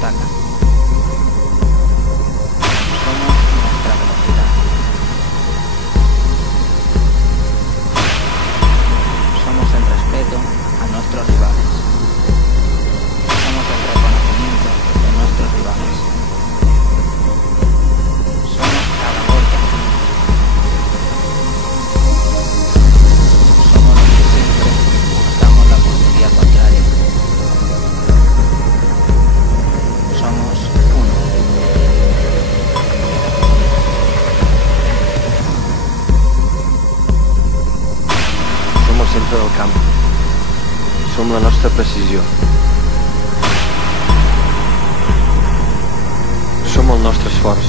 ataca. Somos nuestra velocidad. Somos el respeto a nuestros rivales. Somos el reconocimiento de nuestros rivales. Somos cada gol que hacemos. Somos los que siempre buscamos la portería contraria. Somos uno. Som el centre del camp. Som la nostra precisió. Som el nostre esforç.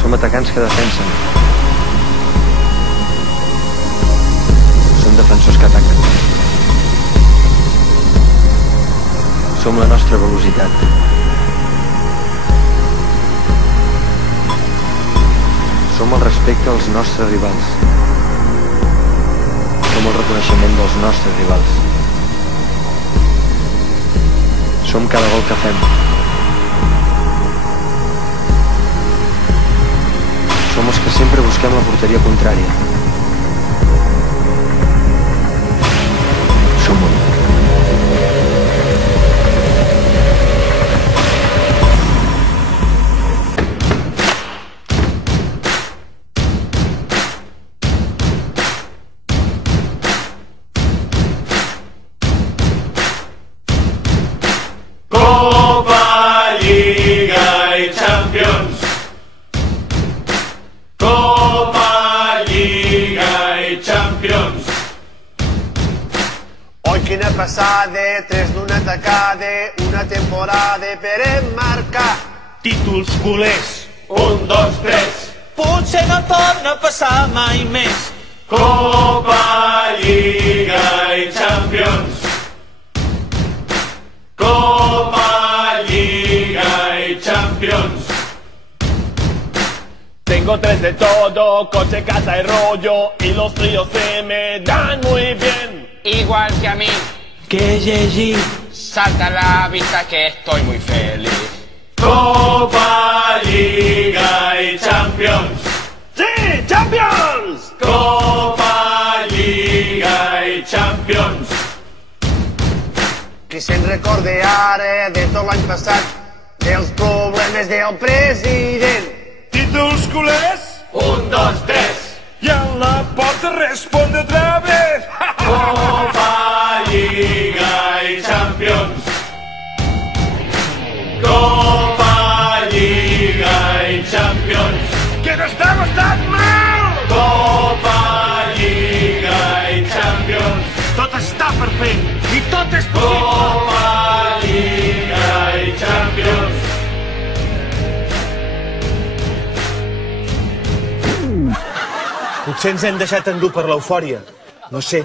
Som atacants que defensen. Som defensors que ataquen. Som la nostra velocitat. Som el respecte als nostres rivals. Som el reconeixement dels nostres rivals. Som cada gol que fem. Som els que sempre busquem la porteria contrària. Som un. Copa, Lliga y Champions. Copa, Lliga y Champions. Oi, quina passada, 3 d'una atacada, una temporada per emmarcar. Títols culers. 1, 2, 3. Potser no torna a passar mai més. Copa, Lliga y Champions. Copa, Liga y Champions. Tengo 3 de todo, coche, casa y rollo, y los tríos se me dan muy bien. Igual que a mí, Que llegir. salta a la vista que estoy muy feliz. Copa, Liga y Champions. ¡Sí, Champions! Copa, Liga y Champions. Qui se'n recorda ara de tot l'any passat, dels problemes del president. Títols culers. 1, 2, 3. Y en la porta responde otra vez. Copa, Liga y Champions. Copa, Liga y Champions. Que no estamos tan mal. Copa, Liga y Champions. Tot està per fer i tot és possible. Copa, Liga y Champions. Potser ens hem deixat endur per l'eufòria. No sé.